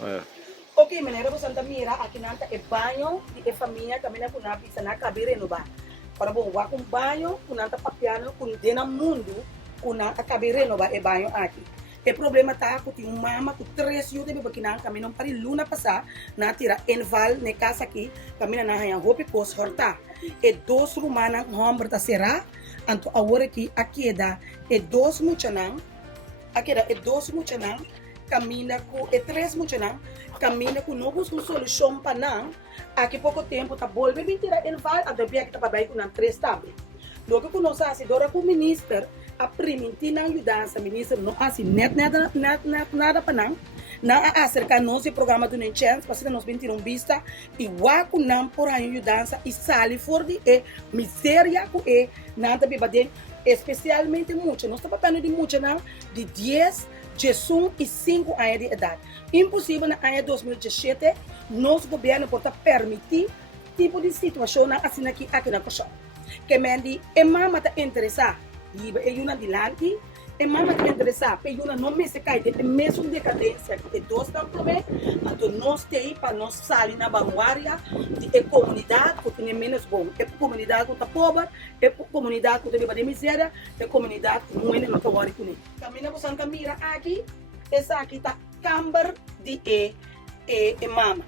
É. Ok, menera po Santa Mira, aqui nanta é banho de família, caminha com na pizza na cabire no ba. Para bom, wa com banho, com nanta papiano, com dena mundo, com na cabire no ba é banho aqui. O problema tá com tem mama com 3 de baquinan, caminham para luna passar, na tira enval ne casa aqui, caminha na hanha hope pos horta. E 2 rumana hombre ta será, anto agora aqui da e 2 muchanan, aqui da e 2 muchanan, camina com e 3 muchanan, camina com novos solução para não, aqui pouco tempo tá volve a tirar enval, a dobia que tá para com 3 tablet. Logo que nós assidora com o ministro, a primitina ajudança, ministro não assim nada para não, não acerca nós o programa do Nenchance, para nós bem tirar vista e waku não por a ajudança e sali for de miséria que nada bem especialmente muito, nós estamos falando de muito não, de 10, 16 e 5 anos de idade. Impossível na ano 2017, nosso governo pode permitir tipo de situação assim aqui na Cochão. Que mendi e mama ta interessa e uma de lante e mama ta interessa pe uma não me se cai de mesmo decadência que dois não promete então nós tem para nós sair na vanguarda de comunidade que tem menos bom é comunidade que tá pobre é comunidade que tem de miséria é comunidade que não é mais pobre que nem caminha por Santa Mira aqui essa aqui tá câmara de mama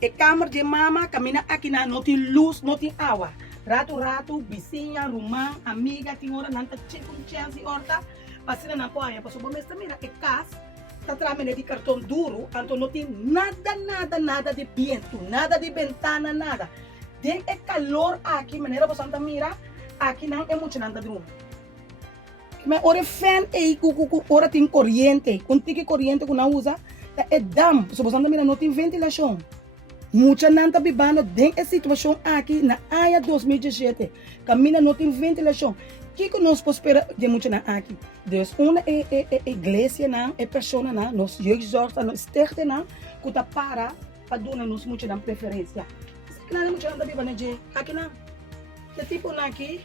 e câmara de mama caminha aqui na não tem luz não tem água. Rato, vizinha, rumã, amiga, tem hora não tá chance horta, passina na poia, passou bom mesmo também, é casa, tá tramando de cartão duro, então não tem nada de vento, nada de ventana, nada. Tem é calor aqui, maneira você não mira, aqui não é muito nada de mas ora fan é ora tem corrente, quando tem corrente que não usa, é dam, se você não mira não tem ventilação. Muita nanta bibano tem a situação aqui na área 2017. Camina não tem ventilação. O que nós podemos esperar de muito na aqui? Deus, uma é igreja não, é pessoa não, nós Jesus não esterte não, que tá para dar nos muito na preferência. Claro, muito nanta bibano de aqui não. Que tipo na aqui,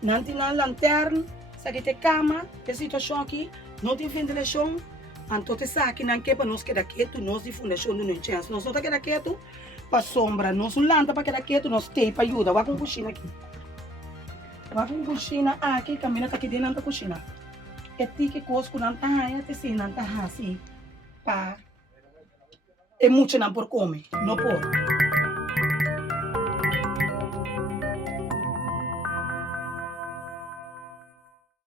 não tem lanterna, sabe tem cama, que situação aqui, não tem ventilação. Então, te sabe não quer para nós quedar quieto, nós de fundação do Nenchance, nós não está quedar quieto para sombra, nós não lanta para quedar quieto, nós tem para ajuda, vai com coxina aqui. Vai com coxina aqui, caminha aqui dentro da coxina. É tique coisa que não tá aí, te sim, não tá assim, para é muito não por comer, não por.